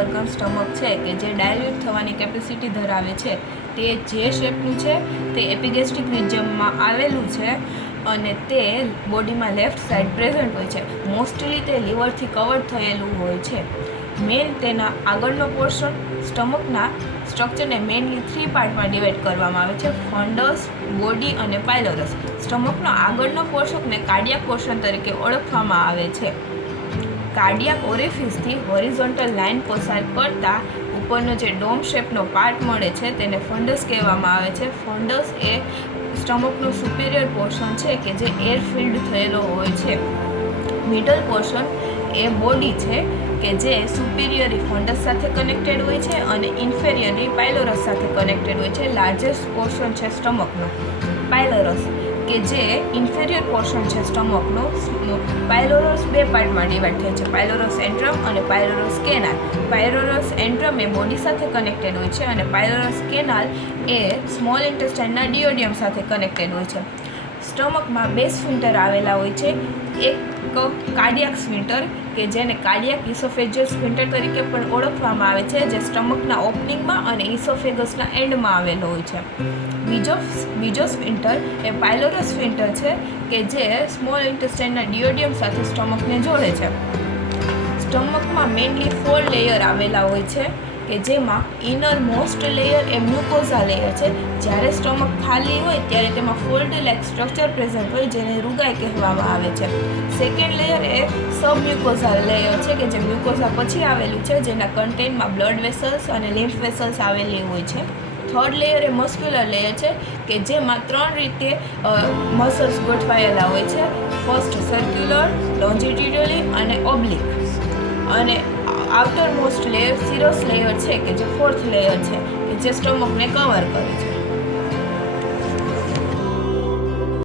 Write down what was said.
Organ stomach છે કે જે ડાયલ્યુટ થવાની કેપેસિટી ધરાવે છે, તે જે શેપનું છે તે એપિગેસ્ટ્રિક રિજિયમમાં આવેલું છે અને તે બોડીમાં લેફ્ટ સાઈડ પ્રેઝન્ટ હોય છે. મોસ્ટલી તે લીવરથી કવર થયેલું હોય છે. મેઇન તેના આગળનો પોર્શન સ્ટમકના સ્ટ્રક્ચરને મેઇનલી 3 પાર્ટમાં ડિવાઈડ કરવામાં આવે છે: ફંડસ, બોડી અને પાયલોરસ. સ્ટમકનો આગળનો પોર્શનને કાર્ડિયાક પોર્શન તરીકે ઓળખવામાં આવે છે. કાર્ડિયાક ઓરિફિસથી હોરિઝોન્ટલ લાઇન પસાર કરતા ઉપરનો જે ડોમ શેપનો પાર્ટ મળે છે તેને ફંડસ કહેવામાં આવે છે. ફંડસ એ સ્ટમકનો સુપિરિયર પોર્શન છે કે જે એર ફિલ્ડ થયેલો હોય છે. મિડલ પોર્શન એ બોડી છે કે જે સુપિરિયરી ફંડસ સાથે કનેક્ટેડ હોય છે અને ઇન્ફેરિયરી પાયલોરસ સાથે કનેક્ટેડ હોય છે. લાર્જેસ્ટ પોર્શન છે સ્ટમકનો પાયલોરસ, કે જે ઇન્ફેરિયર પોર્શન છે સ્ટમકનો. પાયલોરસ 2 પાર્ટમાં ડિવાઈડ થાય છે: પાયલોરસ એન્ટ્રમ અને પાયલોરસ કેનાલ. પાયલોરસ એન્ટ્રમ એ બોડી સાથે કનેક્ટેડ હોય છે અને પાયલોરસ કેનાલ એ સ્મોલ ઇન્ટેસ્ટાઇનના ડિયોડિયમ સાથે કનેક્ટેડ હોય છે. સ્ટમકમાં 2 સ્ફિન્ટર આવેલા હોય છે. એક કાર્ડિયાક સ્ફિન્ટર કે જેને કાર્ડિયાક ઇસોફેજિયલ સ્ફિન્ટર તરીકે પણ ઓળખવામાં આવે છે, જે સ્ટમકના ઓપનિંગમાં અને ઇસોફેગસના એન્ડમાં આવેલો હોય છે. બીજો સ્ફિન્ટર એ પાયલોરસ સ્ફિન્ટર છે કે જે સ્મોલ ઇન્ટેસ્ટાઇનના ડિયોડિયમ સાથે સ્ટમકને જોડે છે. સ્ટમકમાં મેઇનલી 4 લેયર આવેલા હોય છે કે જેમાં ઇનર મોસ્ટ લેયર એ મ્યુકોઝા લેયર છે. જ્યારે સ્ટમક ખાલી હોય ત્યારે તેમાં ફોલ્ડ લાઇક સ્ટ્રક્ચર પ્રેઝન્ટ હોય જેને રૂગાઈ કહેવામાં આવે છે. સેકન્ડ લેયર એ સબમ્યુકોઝા લેયર છે કે જે મ્યુકોઝા પછી આવેલું છે, જેના કન્ટેન્ટમાં બ્લડ વેસલ્સ અને લિમ્ફ વેસલ્સ આવેલી હોય છે. થર્ડ લેયર એ મસ્ક્યુલર લેયર છે કે જેમાં 3 રીતે મસલ્સ ગોઠવાયેલા હોય છે: ફર્સ્ટ સર્ક્યુલર, લોન્જિટ્યુડલી અને ઓબ્લિક. અને આઉટર મોસ્ટ લેયર સિરસ લેયર છે કે જે 4th લેયર છે કે જે સ્ટમકને કવર કરે છે.